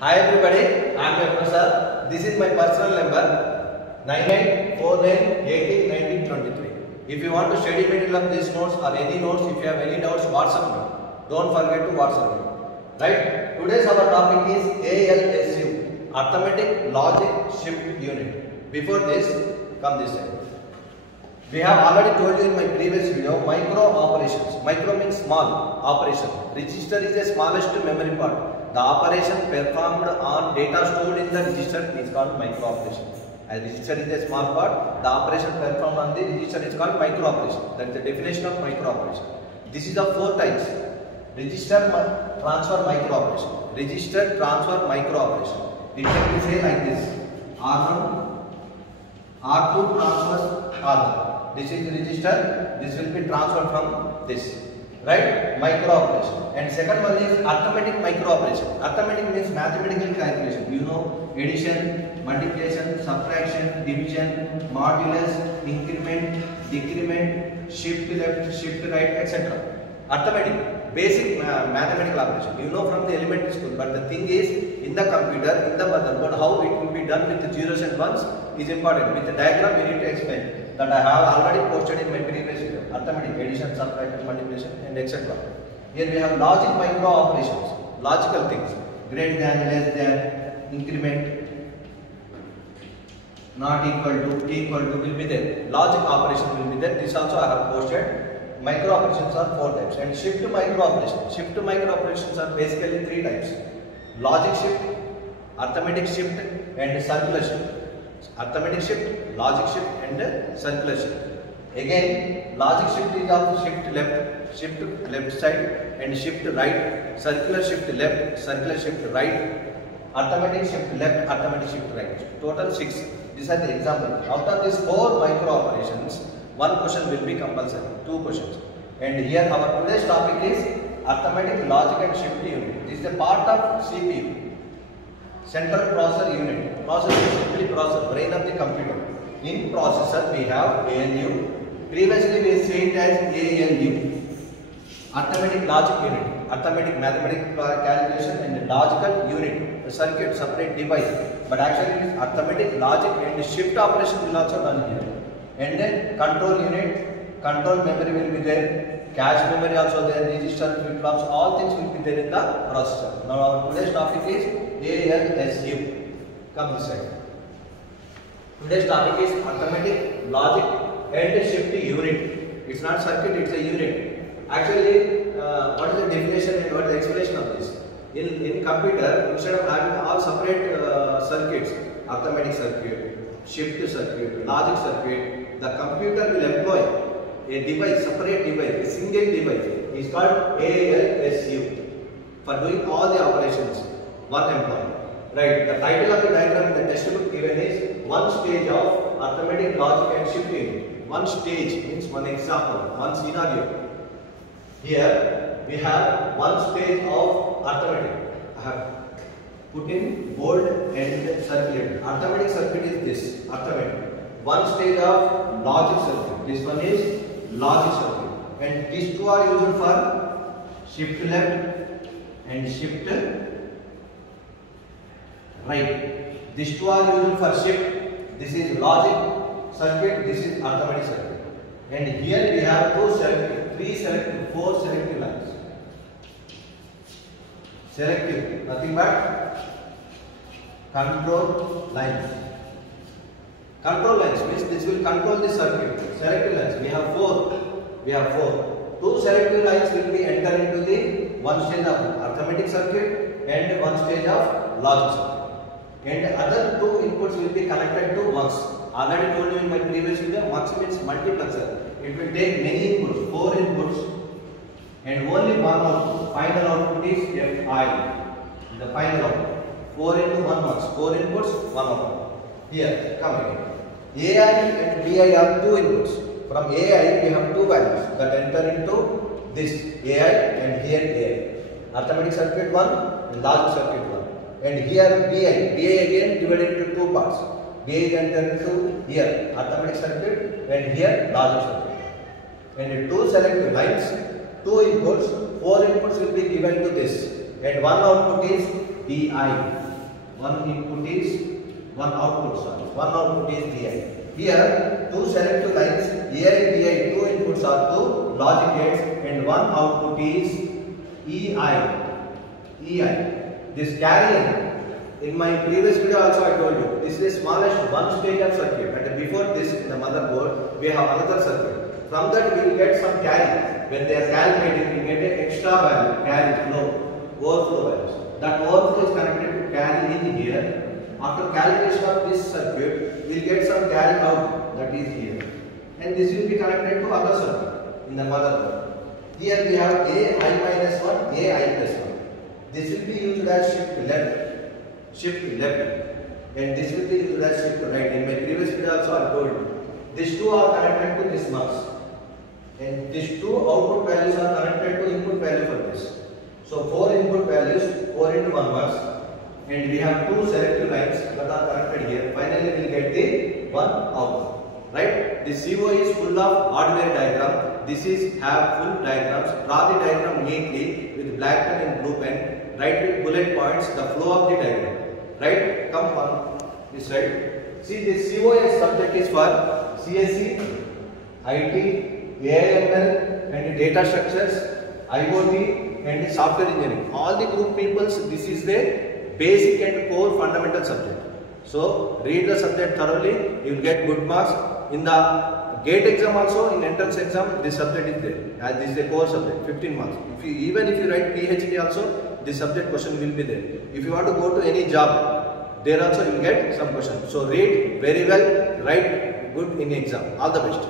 Hi everybody, I am your Prasad. This is my personal number 9949181923. If you want to study material of these notes or any notes, if you have any doubts, WhatsApp me. Don't forget to WhatsApp me. Right? Today's our topic is ALSU, Arithmetic Logic Shift Unit. Before this, come this side. We have already told you in my previous video micro operations. Micro means small operation. Register is the smallest memory part. The operation performed on data stored in the register is called micro operation. As register is a small part, the operation performed on the register is called micro operation. That is the definition of micro operation. This is of 4 types. Register transfer micro operation. Register transfer micro operation. It can be say like this: R1, R2 transfers R1. This is register. This will be transferred from this. Right? Micro operation. And second one is arithmetic micro operation. Arithmetic means mathematical calculation. You know, addition, multiplication, subtraction, division, modulus, increment, decrement, shift left, shift right, etc. Arithmetic, basic mathematical operation. You know from the elementary school. But the thing is, in the computer, in the motherboard, how it will be done with the zeros and ones is important. With the diagram, we need to explain. That I have already posted in my previous video. Arithmetic, addition, subtraction, multiplication, and etc. Here we have logic micro operations, logical things, greater than, less than, increment, not equal to, will be there. Logic operation will be there. This also I have posted. Micro operations are 4 types, and shift micro operations. Shift micro operations are basically 3 types: logic shift, arithmetic shift, and circular shift. Arithmetic shift, logic shift, and circular shift. Again, logic shift is of shift left side, and shift right. Circular shift left, circular shift right. Arithmetic shift left, arithmetic shift right. Total 6. These are the examples. Out of these 4 micro operations, 1 question will be compulsory. 2 questions. And here our today's topic is arithmetic logic and shift unit. This is a part of CPU. Central processor unit. Processor is simply processor, brain of the computer. In processor we have ALU. Previously we said it as ALU. Arithmetic logic unit. Arithmetic mathematical calculation and logical unit. The circuit, separate device. But actually it is arithmetic logic and shift operation will also done here. And then control unit, control memory will be there. Cache memory also there, register, flip-flops, all things will be there in the processor. Now our today's topic is ALSU. Come this side. Today's topic is arithmetic, logic and shift unit. It's not circuit, it's a unit. Actually, what is the definition and what is the explanation of this? In computer, instead of having all separate circuits, arithmetic circuit, shift circuit, logic circuit, the computer will employ a device, separate device, a single device is called ALSU for doing all the operations, one employee. Right, the title of the diagram in the textbook given is one stage of arithmetic logic and shift unit. One stage means one example, one scenario. Here we have one stage of arithmetic. I have put in bold and circulated. Arithmetic circuit is this, arithmetic. One stage of logic circuit. This one is logic circuit. And these two are used for shift left and shift right. These two are used for shift. This is logic circuit. This is arithmetic circuit. And here we have 4 selective lines. Selective, nothing but control lines. Control lines means this will control the circuit. Selective lines, we have 4. 2 selective lines will be enter into the one stage of arithmetic circuit and one stage of logic circuit. And other 2 inputs will be connected to mux. Already told you in my previous video, mux means multiplexer. It will take many inputs, 4 inputs, and only one output. Final output is Fi. The final output. 4 into 1 mux. 4 inputs, 1 output. Here, come again. AI and BI are 2 inputs. From AI we have 2 values that enter into this AI and here AI. Arithmetic circuit 1 and logic circuit 1. And here BI again divided into 2 parts. BI is entered into here arithmetic circuit and here logic circuit. And 2 selective lines, 2 inputs, 4 inputs will be given to this, and one output is DI. one input is, one output, sorry, one output is DI. Here, two selective lines, AI, BI, two inputs are two logic gates, and one output is EI. This carrying, in my previous video also I told you, this is the smallest one stage of circuit, and before this in the motherboard, we have another circuit. From that we will get some carry. When they are calculating, we get an extra value, carry flow, overflow values. That overflow is connected to carry in here. After calculation of this circuit, we will get some carry out, that is here. And this will be connected to other circuit in the motherboard. Here we have AI minus 1, AI plus 1. This will be used as shift left, and this will be used as shift right. In my previous video also I told you, these two are connected to this mux, and these two output values are connected to input value for this. So 4 input values, 4 into 1 mux, and we have 2 selective lines that are connected here. Finally we will get the one output. Right? The CO is full of hardware diagram. This is have full diagrams. Draw the diagram neatly with black pen and blue pen. Write with bullet points the flow of the diagram. Right? Come on this side. See, this COS subject is for CSE, IT, AIML and data structures, IoT and software engineering. All the group peoples, this is the basic and core fundamental subject. So read the subject thoroughly, you will get good marks. In the GATE exam also, in entrance exam, this subject is there. As this is the core subject, 15 marks. Even if you write PhD also, this subject question will be there. If you want to go to any job, there also you will get some questions. So read very well, write good in exam. All the best.